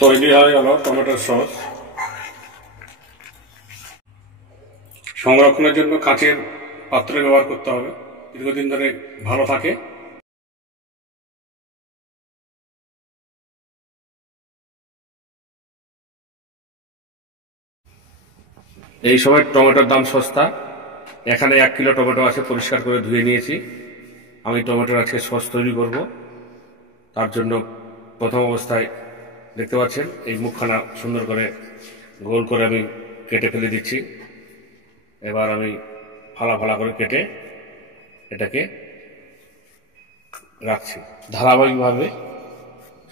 তৈরি হয়ে গেল টমেটোর সস। সংরক্ষণের জন্য কাঁচের পাত্রে ব্যবহার করতে হবে, দীর্ঘদিন ধরে ভালো থাকে। এই সময় টমেটোর দাম সস্তা। এখানে 1 কিলো টমেটো আছে, পরিষ্কার করে ধুয়ে নিয়েছি। আমি টমেটোর আজকে সস তৈরি করব। তার জন্য প্রথম অবস্থায় দেখতে পাচ্ছেন এই মুখখানা সুন্দর করে গোল করে আমি কেটে ফেলে দিচ্ছি। এবার আমি ফালা ফালা করে কেটে এটাকে রাখছি। ধারাবাহিকভাবে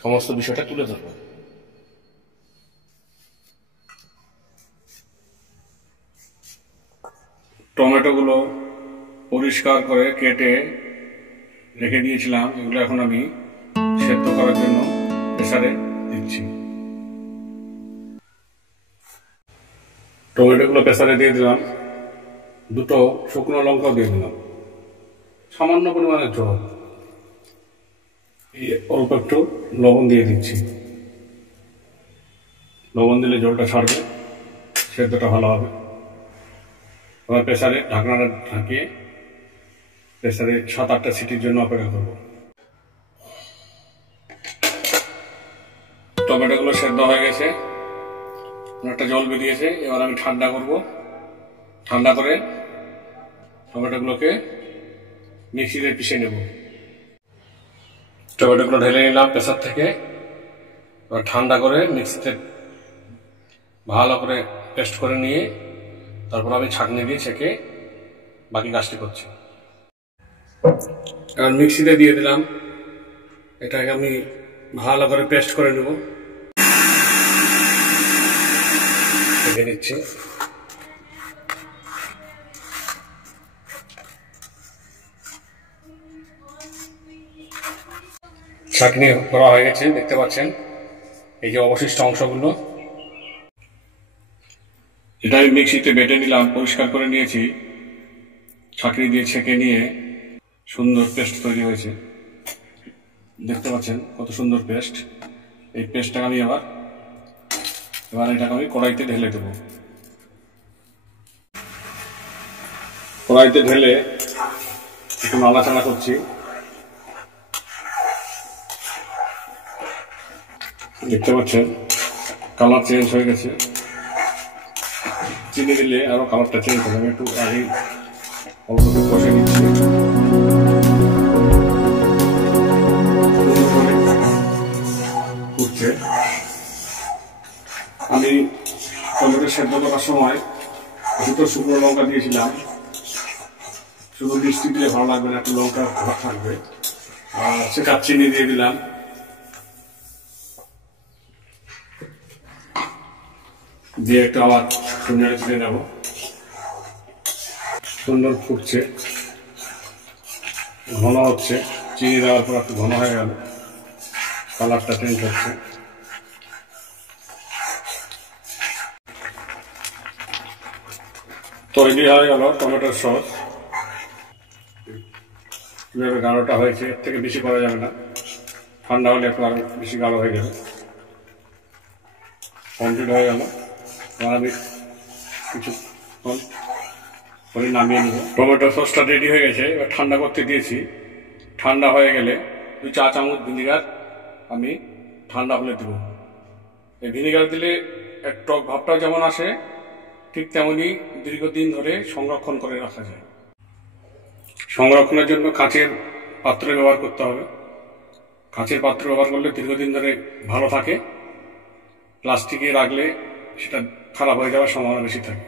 সমস্ত বিষয়টা তুলে ধরব। টমেটোগুলো পরিষ্কার করে কেটে রেখে দিয়েছিলাম, এগুলো এখন আমি সেদ্ধ করার জন্য প্রেসারে দিচ্ছি। টমেটোগুলো প্রেসারে দিয়ে দিলাম, দুটো শুকনো লঙ্কাও দিয়ে দিলাম, সামান্য পরিমাণের জল, অল্প একটু লবণ দিয়ে দিচ্ছি। লবণ দিলে জলটা ছাড়বে, সেদ্ধটা ভালো হবে। এবার প্রেসারে ঢাকনাটা ঢাকিয়ে প্রেসারে 7-8টা সিটির জন্য অপেক্ষা করব। টমেটোগুলো সেদ্ধ হয়ে গেছে, অনেকটা জল বেরিয়েছে। এবার আমি ঠান্ডা করব। ঠান্ডা করে টমেটোগুলোকে মিক্সিতে পিষে নেব। টমেটোগুলো ঢেলে নিলাম প্রেসার থেকে। এবার ঠান্ডা করে মিক্সিতে ভালো করে পেস্ট করে নিয়ে তারপর আমি ছাঁকনি দিয়ে ছেঁকে বাকি কাজটি করছি। এবার মিক্সিতে দিয়ে দিলাম, এটাকে আমি ভালো করে পেস্ট করে নেব। ছেঁকে নিচ্ছি। ছাঁকনি করা হয়ে গেছে, দেখতে পাচ্ছেন এই যে অবশিষ্ট অংশগুলো। এটা আমি মিক্সিতে বেটে নিলাম, পরিষ্কার করে নিয়েছি, ছাঁকনি দিয়ে ছেঁকে নিয়ে সুন্দর পেস্ট তৈরি হয়েছে। দেখতে পাচ্ছেন কত সুন্দর পেস্ট। এই পেস্টটাকে আমি এবার এটাকে আমি কড়াইতে ঢেলে দেব। কড়াইতে ঢেলে একটু নাড়াচাড়া করছি। দেখতে পাচ্ছেন কালার চেঞ্জ হয়ে গেছে। চিনি দিলে আরো কালারটা চেঞ্জ হবে। আমি একটু আগে অল্প একটু কষে নিচ্ছি। উঠছে। আমি টমেটো সেদ্ধ করার সময় দুটো শুকনো লঙ্কা দিয়েছিলাম। শুধু মিষ্টি দিলে ভালো লাগবে না, একটু লঙ্কা ভালো থাকবে। আর সেটা চিনি দিয়ে দিলাম। দিয়ে একটু আবার নেড়ে চেড়ে নেব। সুন্দর ফুটছে, ঘন হচ্ছে। চিনি দেওয়ার পর একটু ঘন হয়ে গেল, কালারটা চেঞ্জ হচ্ছে। তৈরি হয়ে গেল টমেটোর সস। কিভাবে গাঢ়টা হয়েছে, এর থেকে বেশি করা যাবে না। ঠান্ডা হলে একটু আরো বেশি গাঢ় হয়ে যাবে। কমপ্লিট হয়ে গেল। এবার আমি কিছুক্ষণ পরে নামিয়ে নেব। টমেটো সসটা রেডি হয়ে গেছে। এবার ঠান্ডা করতে দিয়েছি। ঠান্ডা হয়ে গেলে 2 চা চামচ ভিনিগার আমি ঠান্ডা হলে দেব। এই ভিনিগার দিলে এক টক ভাবটাও যেমন আসে, ঠিক তেমনি দীর্ঘদিন ধরে সংরক্ষণ করে রাখা যায়। সংরক্ষণের জন্য কাঁচের পাত্রে ব্যবহার করতে হবে। কাঁচের পাত্র ব্যবহার করলে দীর্ঘদিন ধরে ভালো থাকে। প্লাস্টিকে রাখলে সেটা খারাপ হয়ে যাওয়ার সম্ভাবনা বেশি থাকে।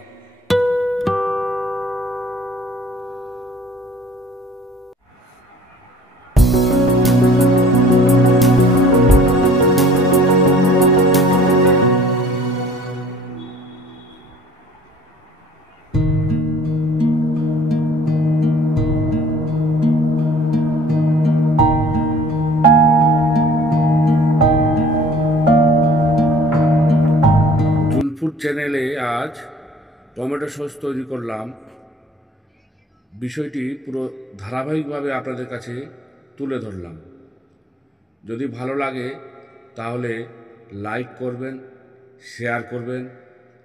ফুড চ্যানেলে আজ টমেটো সস তৈরি করলাম। বিষয়টি পুরো ধারাবাহিকভাবে আপনাদের কাছে তুলে ধরলাম। যদি ভালো লাগে তাহলে লাইক করবেন, শেয়ার করবেন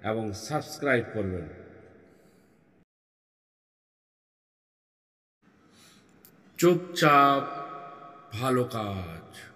এবং সাবস্ক্রাইব করবেন। চুপচাপ ভালো কাজ।